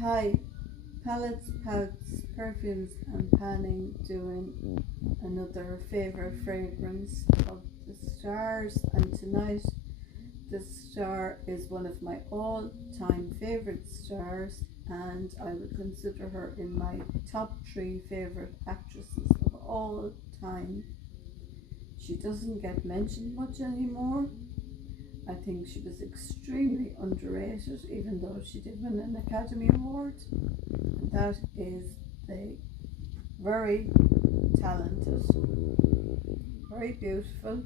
Hi, palettes, pouts, perfumes, and panning doing another favourite fragrance of the stars. And tonight, the star is one of my all-time favourite stars, and I would consider her in my top 3 favourite actresses of all time. She doesn't get mentioned much anymore. I think she was extremely underrated, even though she did win an Academy Award. That is the very talented, very beautiful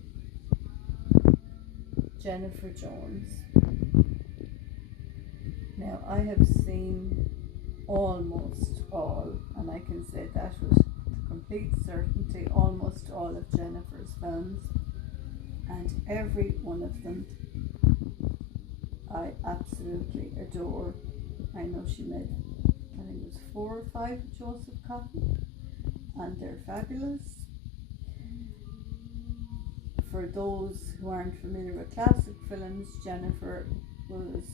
Jennifer Jones. Now, I have seen almost all, and I can say that with complete certainty, almost all of Jennifer's films, and every one of them I absolutely adore. I know she made, I think it was 4 or 5 with Joseph Cotton, and they're fabulous. For those who aren't familiar with classic films, Jennifer was,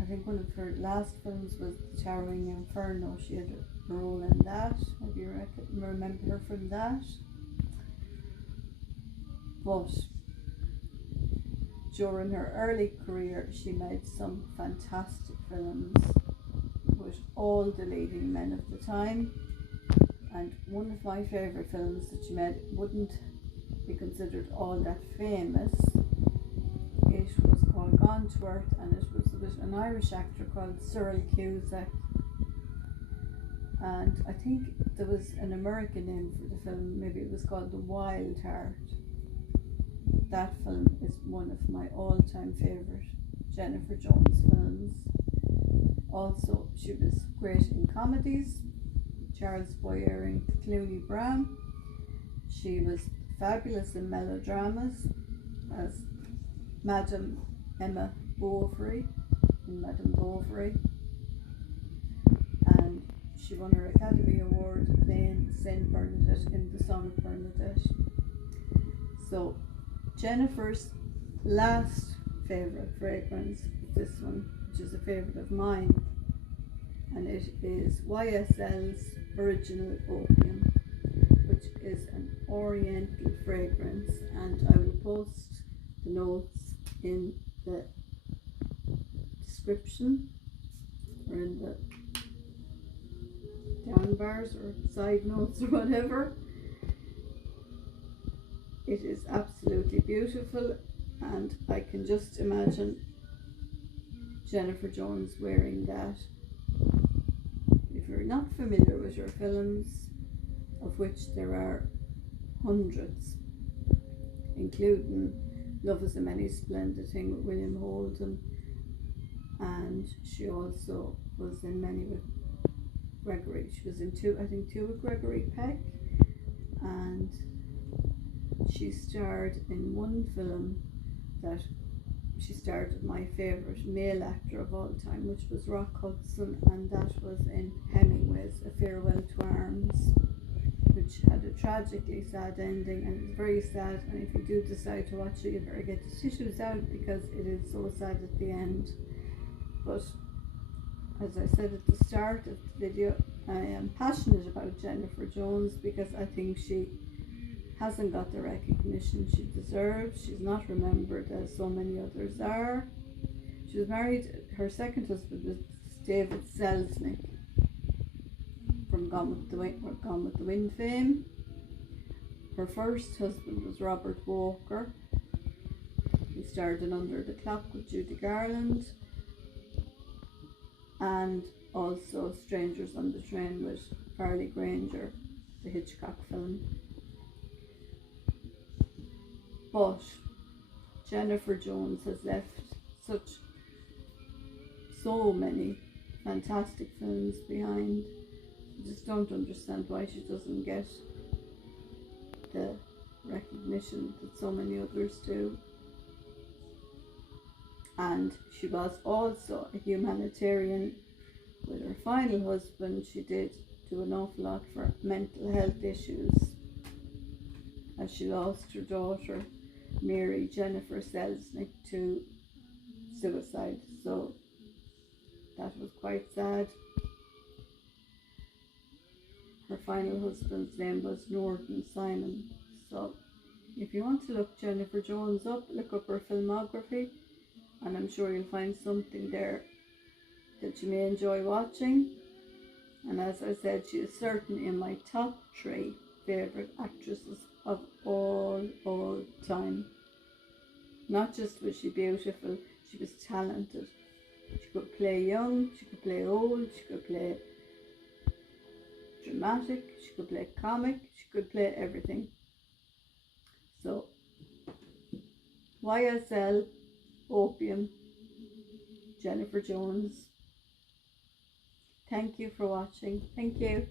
I think one of her last films was The Towering Inferno. She had a role in that. Maybe you remember her from that. But during her early career, she made some fantastic films with all the leading men of the time. And one of my favourite films that she made wouldn't be considered all that famous. It was called Gone to Earth, and it was with an Irish actor called Cyril Cusack. And I think there was an American name for the film, maybe it was called The Wild Heart. That film is one of my all-time favourite Jennifer Jones films. Also, she was great in comedies, Charles Boyer, Clooney Brown. She was fabulous in melodramas as Madame Emma Bovary in Madame Bovary, and she won her Academy Award playing Saint Bernadette in The Song of Bernadette. So Jennifer's last favourite fragrance is this one, which is a favourite of mine, and it is YSL's Original Opium, which is an oriental fragrance, and I will post the notes in the description or in the down bars or side notes or whatever. It is absolutely beautiful, and I can just imagine Jennifer Jones wearing that. If you're not familiar with her films, of which there are hundreds, including Love is a Many Splendid Thing with William Holden, and she also was in many with Gregory. She was in two with Gregory Peck, and she starred in one film that she starred my favourite male actor of all time, which was Rock Hudson, and that was in Hemingway's A Farewell to Arms, which had a tragically sad ending, and it's very sad, and if you do decide to watch it, you better get the tissues out because it is so sad at the end. But as I said at the start of the video, I am passionate about Jennifer Jones because I think she hasn't got the recognition she deserves. She's not remembered as so many others are. She was married, her second husband was David Selznick from Gone with the Wind fame. Her first husband was Robert Walker, who starred in Under the Clock with Judy Garland, and also Strangers on the Train with Farley Granger, the Hitchcock film. But Jennifer Jones has left so many fantastic films behind. I just don't understand why she doesn't get the recognition that so many others do. And she was also a humanitarian. With her final husband, she did do an awful lot for mental health issues, as she lost her daughter Mary Jennifer Selznick to suicide. So that was quite sad. Her final husband's name was Norton Simon. So if you want to look Jennifer Jones up, look up her filmography, and I'm sure you'll find something there that you may enjoy watching. And as I said, she is certainly in my top 3 favourite actresses of all time. Not just was she beautiful, she was talented. She could play young, she could play old, she could play dramatic, she could play comic, she could play everything. So, YSL, Opium, Jennifer Jones. Thank you for watching. Thank you.